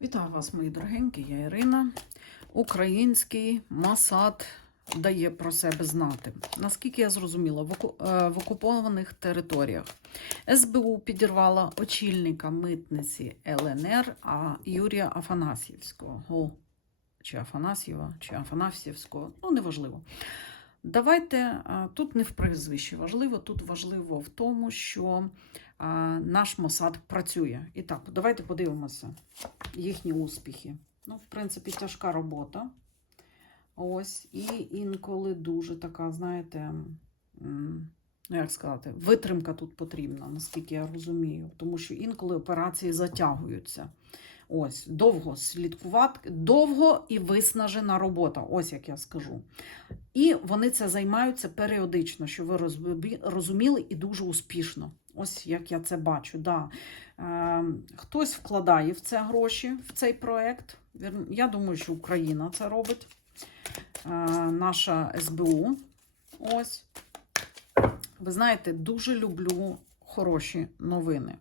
Вітаю вас, мої дорогенькі, я Ірина. Український Масад дає про себе знати. Наскільки я зрозуміла, в, е, окупованих територіях СБУ підірвала очільника митниці ЛНР а Юрія Афанасьєвського. Чи Афанасьєва, чи Афанасьєвського, ну неважливо. Давайте тут не в прізвищі важливо, тут важливо в тому, що наш Мосад працює. І так, давайте подивимося їхні успіхи. Ну, в принципі, тяжка робота. Ось, і інколи дуже така, знаєте, ну як сказати, витримка тут потрібна, наскільки я розумію. Тому що інколи операції затягуються. Ось, довго слідкувати, довго і виснажена робота, ось як я скажу. І вони це займаються періодично, що ви розуміли, і дуже успішно. Ось як я це бачу. Да. Е, хтось вкладає в це гроші, в цей проект. Я думаю, що Україна це робить. Е, наша СБУ. Ось. Ви знаєте, дуже люблю хороші новини.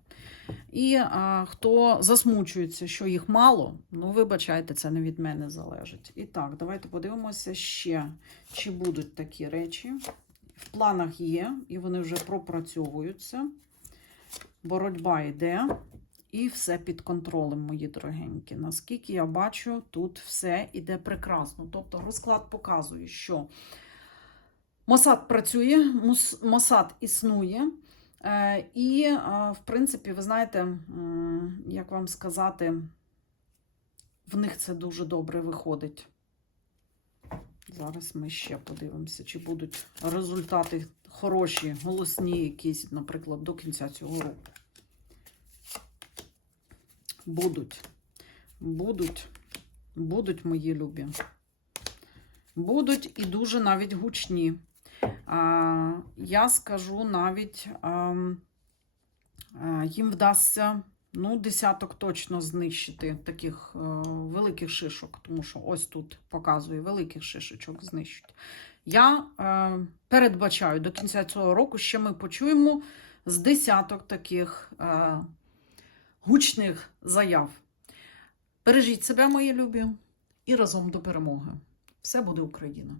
І а, хто засмучується, що їх мало, ну вибачайте, це не від мене залежить. І так, давайте подивимося ще, чи будуть такі речі. В планах є, і вони вже пропрацьовуються. Боротьба йде, і все під контролем, мої дорогенькі. Наскільки я бачу, тут все іде прекрасно. Тобто розклад показує, що Мосад працює, Мосад існує. Е, І, е, в принципі, ви знаєте, як вам сказати, в них це дуже добре виходить. Зараз ми ще подивимося, чи будуть результати хороші, голосні якісь, наприклад, до кінця цього року. Будуть. Будуть. Будуть мої любі. Будуть і дуже навіть гучні. Я скажу навіть, а, їм вдасться ну, десяток точно знищити таких е, великих шишок, тому що ось тут показує великих шишечок знищить. Я е, передбачаю, до кінця цього року ще ми почуємо з десяток таких е, гучних заяв. Бережіть себе, мої любі, і разом до перемоги. Все буде Україна!